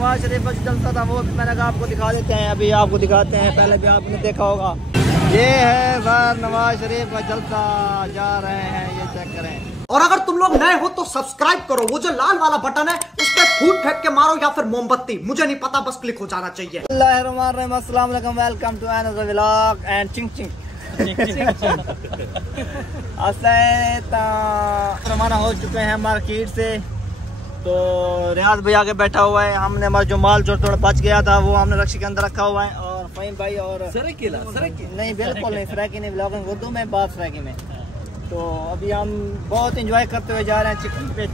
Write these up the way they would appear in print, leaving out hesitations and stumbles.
नवाज शरीफ का जलसा था वो भी मैंने कहा आपको दिखा देते हैं। अभी आपको दिखाते हैं, पहले भी आपने देखा होगा। ये है बार नवाज शरीफ का जलसा, जा रहे हैं, ये चेक करें। और अगर तुम लोग नए हो तो सब्सक्राइब करो, वो जो लाल वाला बटन है उस पर फूट फेंक के मारो या फिर मोमबत्ती, मुझे नहीं पता, बस क्लिक हो जाना चाहिए। अस्सलाम वालेकुम, welcome to another vlog and चिंग चिंग। रवाना हो चुके हैं मार्केट से, तो रियाज भाई आगे बैठा हुआ है। हमने हमारा जो माल जो थोड़ा बच गया था वो हमने रक्शे के अंदर रखा हुआ है। और फहीम भाई और नहीं, बिल्कुल नहीं, सराकी नहीं, ब्लॉगिंग उर्दू में, बात सराकी में। तो अभी हम बहुत इंजॉय करते हुए जा रहे हैं चिकन पे।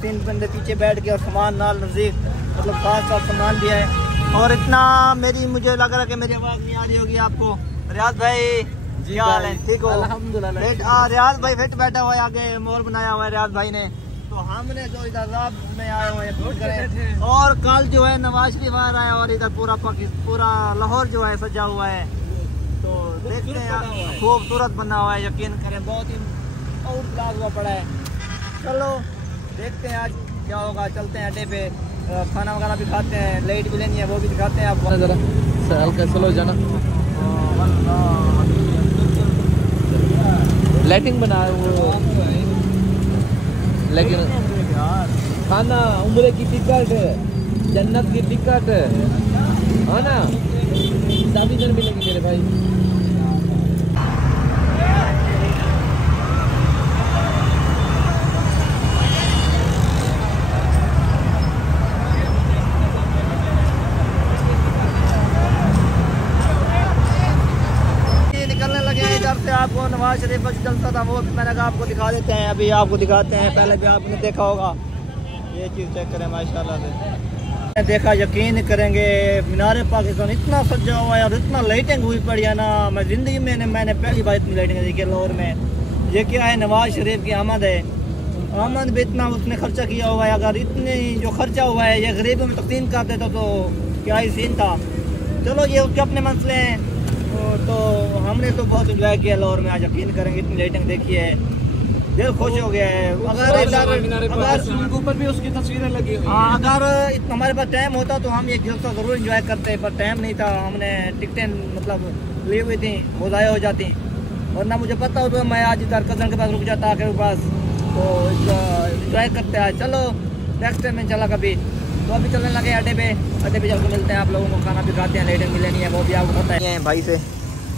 3 बंदे पीछे बैठ के और सामान नाल नज़दीक, मतलब साथ सामान भी है। और इतना मुझे लग रहा है कि मेरी आवाज़ नहीं आ रही होगी आपको। रियाज भाई क्या हाल है, ठीक हो? अल्हम्दुलिल्लाह। रियाज भाई फिट बैठा हुआ है, आगे मोल बनाया हुआ है रियाज भाई ने। तो हमने जो इधर में आए हुए हैं, और कल जो है नवाज शरीफ आ रहा है और इधर पूरा लाहौर जो है सजा हुआ है। तो देखते हैं, खूबसूरत बना हुआ है, यकीन करें, बहुत ही आउट हुआ पड़ा है। चलो देखते हैं आज क्या होगा। चलते हैं अड्डे पे, खाना वगैरह भी खाते हैं, लाइट भी लेनी है वो भी दिखाते हैं आपको। जरा हल्का स्लो जाना, लाइटिंग बना वो, लेकिन खाना उम्र की टिकट, जन्नत की टिकट है ना, शादी जन भी लगी मेरे भाई। निकलने लगे हैं इधर से। आपको नवाज शरीफ का जलसा था वो भी मैंने कहा आपको दिखा देते हैं। अभी आपको दिखाते हैं, पहले भी आपने देखा होगा। ये चीज़ चेक करें माशाल्लाह से। देखा, यकीन करेंगे, मीनार पाकिस्तान इतना सजा हुआ है और इतना लाइटिंग हुई पड़ी है ना। मैं ज़िंदगी में मैंने पहली बार इतनी लाइटिंग देखी लाहौर में। ये क्या है, नवाज शरीफ की आमद है। आमद भी इतना उसने खर्चा किया हुआ है। अगर इतने जो खर्चा हुआ है ये गरीबों में तकसीम कर देता तो क्या ही सीन था। चलो ये उसके अपने मसले हैं। तो हमने तो बहुत इंजॉय किया लाहौर में आज, यकीन करेंगे, इतनी लाइटिंग देखी है, दिल खुश हो गया है। अगर ऊपर भी उसकी तस्वीरें लगी हुई हैं। हाँ, अगर हमारे पास टाइम होता तो हम ये जलसा ज़रूर इंजॉय करते, पर टाइम नहीं था। हमने टिकटें मतलब ली हुई थी, वो ज़ाया हो जाती, वरना मुझे पता हो तो मैं आज इधर कज़न के पास रुक जाता, आके पास, तो इंजॉय करते हैं। चलो नेक्स्ट टाइम में चला कभी। तो अभी चलने लगे अड्डे पे चल के मिलते हैं आप लोगों को, खाना भी खाते हैं, लाइटें मिलनी है वो भी आपको पता है भाई से।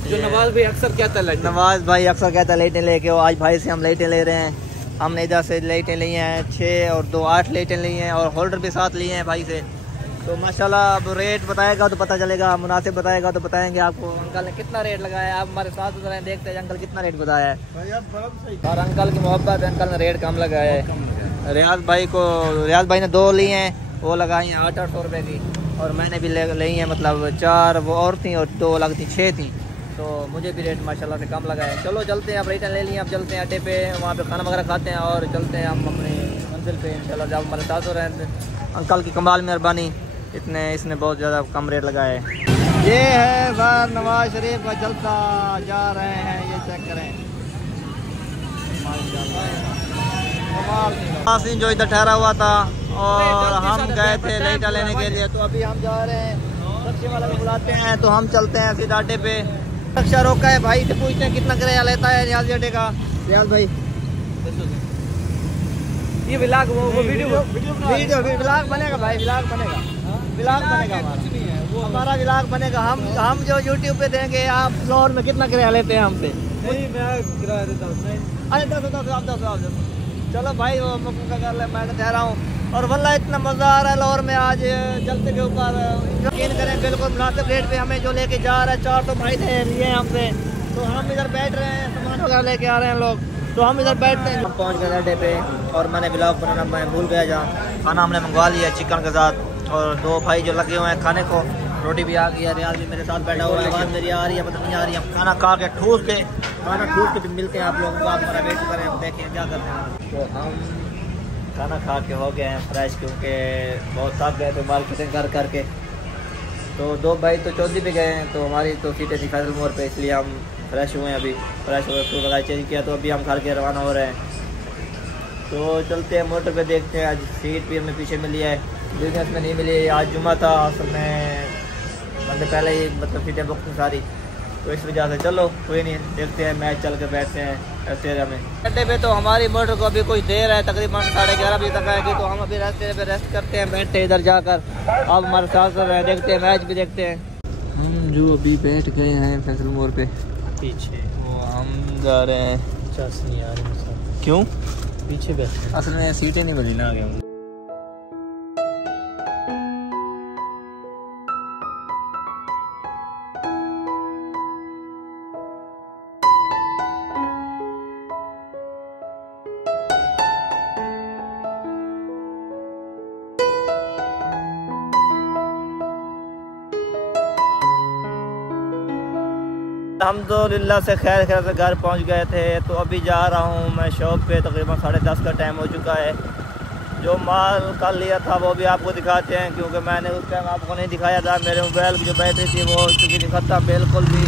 जो नवाज भाई अक्सर कहता है, नवाज भाई अक्सर कहता है लाइटें लेके आओ। आज भाई से हम लाइटें ले रहे हैं। हमने इधर से लाइटें ली हैं 6 और 2 8 लाइटें ली हैं और होल्डर भी साथ लिए हैं भाई से। तो माशाल्लाह अब रेट बताएगा तो पता चलेगा, मुनासिब बताएगा तो बताएंगे आपको। अंकल ने कितना रेट लगाया है, आप हमारे साथ उधर हैं, देखते हैं अंकल कितना रेट बताया है। और अंकल की मोहब्बत है, अंकल ने रेट कम लगाया है। रियाज भाई ने 2 ली हैं, वो लगाई हैं 800 रुपये की, और मैंने भी ली हैं, मतलब 4 वो और थी और 2 अलग थी, 6 थी। तो मुझे भी रेट माशाल्लाह से कम लगा है। चलो चलते हैं, अब रेटें ले लिए, अब चलते हैं अड्डे पे, वहाँ पे खाना वगैरह खाते हैं और चलते हैं हम अपनी मंजिल पे इंशाल्लाह। जब हमारे साथ हो रहे हैं, अंकल की कमाल मेहरबानी, इसने बहुत ज़्यादा कम रेट लगाया है। ये है बार नवाज शरीफ का जलसा, जा रहे हैं, ये चेक करें माशाल्लाह। जो इधर ठहरा हुआ था और हम गए थे लाइटा लेने के लिए, तो अभी हम जा रहे हैं, रक्शे वाला को बुलाते हैं, तो हम चलते हैं सीधा अड्डे पे। रक्षा रोका है, भाई से पूछते हैं कितना किराया लेता है रियाज अड्डे का। रियाज भाई ये व्लॉग वो वीडियो व्लॉग बनेगा भाई, व्लॉग बनेगा हमारा व्लॉग बनेगा। हम जो यूट्यूब पे देंगे। आप लाहौर में कितना किराया लेते हैं हमसे? नहीं, मैं किराया देता हूँ। अरे 10 चलो भाई, वो मौका कर ले, मैं तो ठहरा हूँ। और वल्लाह इतना मज़ा आ रहा है लाहौर में आज, जलते के ऊपर, यकीन करें बिल्कुल मुनासिब रेट पे हमें जो लेके जा रहा है। 400 भाई थे लिए हमसे, तो हम इधर बैठ रहे हैं, सामान वगैरह लेके आ रहे हैं लोग, तो हम इधर बैठते हैं। हम पहुँच गए अड्डे पे और मैंने ब्लॉग बनाना मैं भूल गया। जहाँ खाना हमने मंगवा लिया चिकन के साथ, और 2 भाई जो लगे हुए हैं खाने को, रोटी भी आ गई है, रियाज भी मेरे साथ बैठा हुआ है। आवाज़ मेरी आ रही है, पता नहीं आ रही है। खाना खा के ठूस के भी मिलते हैं आप लोगों को, आप हमारा वेट करें, हम देखें क्या करते हैं। तो हम खाना खा के हो गए हैं फ्रेश, क्योंकि बहुत थक गए थे मार्केटिंग कर करके। तो 2 भाई तो चौधरी पे गए हैं, तो हमारी तो सीटें थी फैसल मोड़ पे, इसलिए हम फ्रेश हुए हैं। अभी फ्रेश हो गए, फ्रूट वगैरह चेंज किया, तो अभी हम घर के रवाना हो रहे हैं। तो चलते हैं मोटर पे, देखते हैं। आज सीट भी हमें पीछे मिली है, बिजनेस में नहीं मिली। आज जुम्मा था, असल में बंदे पहले ही मतलब सीटें बुक थी सारी, तो इस वजह से चलो कोई नहीं, देखते हैं मैच चल के बैठते हैं एरिया में। अड्डे पे तो हमारी मोटर को अभी कुछ देर है, तकरीबन 11:30 बजे तक आएगी, तो हम अभी रास्ते पे रेस्ट करते हैं, बैठते इधर जाकर। अब हमारे साथ सब हैं, देखते हैं मैच भी देखते हैं। हम जो अभी बैठ गए हैं फैसल मोड़ पे पीछे, वो हम जा रहे हैं। नहीं आ रही क्यों? पीछे बैठे, असल में सीटें नहीं मिली ना आगे हमको। अल्हम्दुलिल्लाह से खैर खैर से घर पहुंच गए थे। तो अभी जा रहा हूं मैं शॉप पे, तकरीबन 10:30 का टाइम हो चुका है। जो माल कल लिया था वो भी आपको दिखाते हैं, क्योंकि मैंने उस टाइम आपको नहीं दिखाया था। मेरे मोबाइल की जो बैटरी थी वो चुकी नहीं खत्म बिल्कुल भी,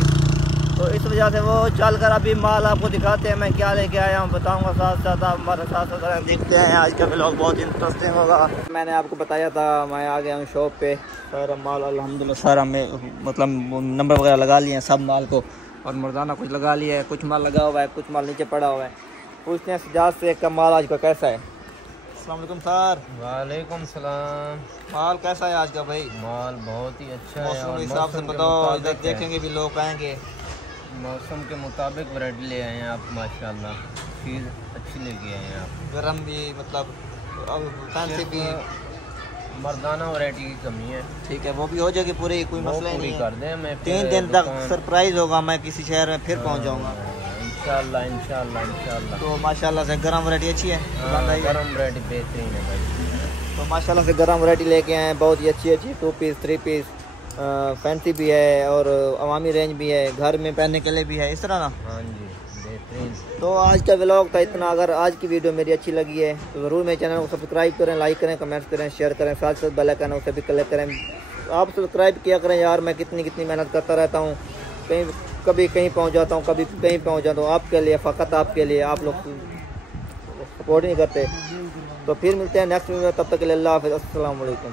तो इस वजह से वो चल कर अभी माल आपको दिखाते हैं मैं क्या लेके आया हूँ, बताऊँगा साथ साथ। आप हमारे साथ साथ देखते हैं, आज का व्लॉग बहुत इंटरेस्टिंग होगा। मैंने आपको बताया था मैं आ गया हूँ शॉप पे, सारा माल अल्हम्दुलिल्लाह सारा में मतलब नंबर वगैरह लगा लिए हैं सब माल को, और मर्दाना कुछ लगा लिया है, कुछ माल लगा हुआ है, कुछ माल नीचे पड़ा हुआ है। पूछते हैं सजाद से का माल आज का कैसा है। अस्सलाम वालेकुम सर। वालेकुम सलाम। माल कैसा है आज का भाई? माल बहुत ही अच्छा है। मौसम के हिसाब से बताओ, देखेंगे भी लोग आएंगे। मौसम के मुताबिक वैरायटी ले आए हैं आप, माशाल्लाह चीज़ अच्छी लेके आए हैं आप। गरम भी मतलब फैंसी भी, मर्दाना वैरायटी की कमी है। ठीक है, वो भी हो जाएगी पूरी, कोई मसला ही नहीं है। कर दें, मैं 3 दिन तक सरप्राइज होगा, मैं किसी शहर में फिर पहुंच जाऊंगा इंशाल्लाह इंशाल्लाह इंशाल्लाह। तो माशाल्लाह से गरम वैरायटी अच्छी है, गरम वैरायटी बेहतरीन है भाई। तो माशाल्लाह से गरम वैरायटी लेके आए हैं, बहुत ही अच्छी अच्छी 2 पीस 3 पीस फैंसी भी है और अवामी रेंज भी है, घर में पहनने के लिए भी है, इस तरह ना। हाँ जी बेहतरीन। तो आज का व्लॉग था इतना। अगर आज की वीडियो मेरी अच्छी लगी है तो ज़रूर मेरे चैनल को सब्सक्राइब करें, लाइक करें, कमेंट्स करें, शेयर करें, साथ साथ बेल आइकन उसे भी क्लिक करें। आप सब्सक्राइब किया करें यार, मैं कितनी मेहनत करता रहता हूँ, कभी कहीं पहुँच जाता हूँ, कभी कहीं पहुँच जाता हूँ, आपके लिए, फ़कत आपके लिए। आप लोग सपोर्ट नहीं करते। तो फिर मिलते हैं नेक्स्ट वीडियो में, तब तक के लिए अल्लाह हाफ़िज़, अस्सलाम वालेकुम।